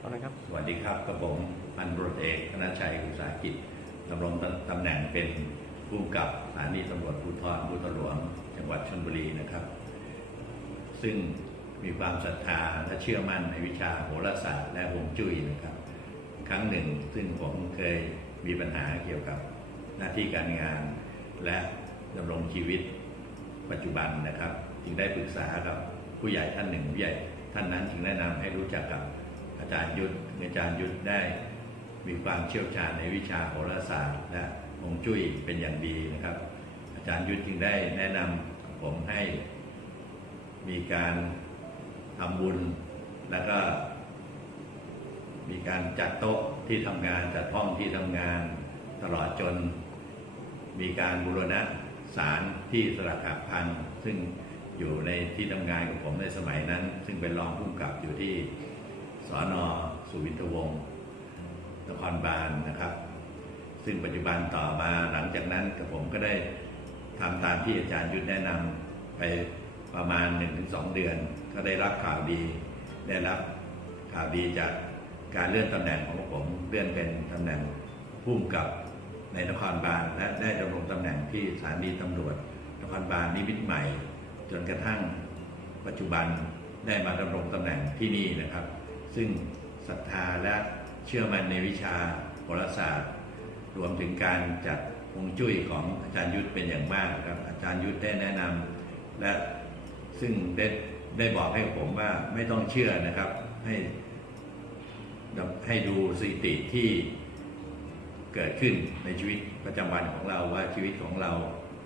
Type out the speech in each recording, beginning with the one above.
ครับ สวัสดีครับกับผมพันตำรวจเอกธนชัยอุตสาหกิจดำรงตำแหน่งเป็นผู้กับสถานีตำรวจภูธรภูตหลวงจังหวัดชลบุรีนะครับ ซึ่งมีความศรัทธาและเชื่อมั่นในวิชาโหราศาสตร์และฮวงจุ้ยนะครับ ครั้งหนึ่งซึ่งผมเคยมีปัญหาเกี่ยวกับหน้าที่การงาน และดำรงชีวิตปัจจุบันนะครับ จึงได้ปรึกษากับผู้ใหญ่ท่านหนึ่งผู้ใหญ่ท่านนั้นจึงแนะนำให้รู้จักกับ อาจารย์ยุทธอาจารย์ยุทธได้มีความเชี่ยวชาญในวิชาโหราศาสตร์และฮวงจุ้ยเป็นอย่างดีนะครับ อาจารย์ยุทธจึงได้แนะนำผมให้มีการทำบุญแล้วก็ มีการจัดโต๊ะที่ทำงานจัดห้องที่ทำงานตลอดจน มีการบูรณะศาลที่สระขับพันซึ่งอยู่ในที่ทำงานของผมในสมัยนั้น ซึ่งเป็นรองผู้กำกับอยู่ที่ สอนอสุวินทวงศ์นครบาลนะครับ ซึ่งปัจจุบันต่อมาหลังจากนั้นกับผมก็ได้ทำตามที่อาจารย์ยุทธแนะนำไปประมาณ 1-2 เดือน ก็ได้รับข่าวดี ได้รับข่าวดีจากการเลื่อนตำแหน่งของผมเลื่อนเป็นตำแหน่งผู้กำกับในนครบาลและได้ดำรงตำแหน่งที่สถานีตำรวจ นครบาลนิมิตใหม่ จนกระทั่งปัจจุบันได้มาดำรงตำแหน่งที่นี่นะครับ ซึ่งศรัทธาและเชื่อมั่นในวิชาโหราศาสตร์ รวมถึงการจัดฮวงจุ้ยของอาจารย์ยุทธเป็นอย่างมากครับอาจารย์ยุทธได้แนะนำและซึ่งได้ได้บอกให้ผมว่าไม่ต้องเชื่อนะครับให้ให้ดูสถิติที่เกิดขึ้นในชีวิตประจำวันของเราว่าชีวิตของเรา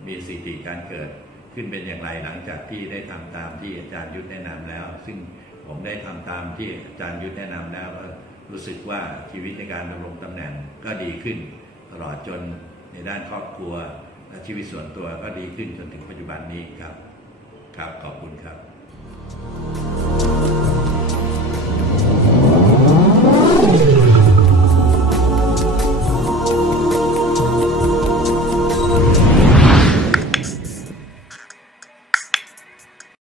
มีสถิติการเกิดขึ้นเป็นอย่างไรหลังจากที่ได้ทำตามที่อาจารย์ยุทธแนะนำแล้ว ซึ่ง ผมได้ทำตามที่อาจารย์ยุทธแนะนำแล้วก็รู้สึกว่าชีวิตในการดำรงตำแหน่งก็ดีขึ้น ตลอดจนในด้านครอบครัวและชีวิตส่วนตัวก็ดีขึ้นจนถึงปัจจุบันนี้ครับ ครับขอบคุณครับ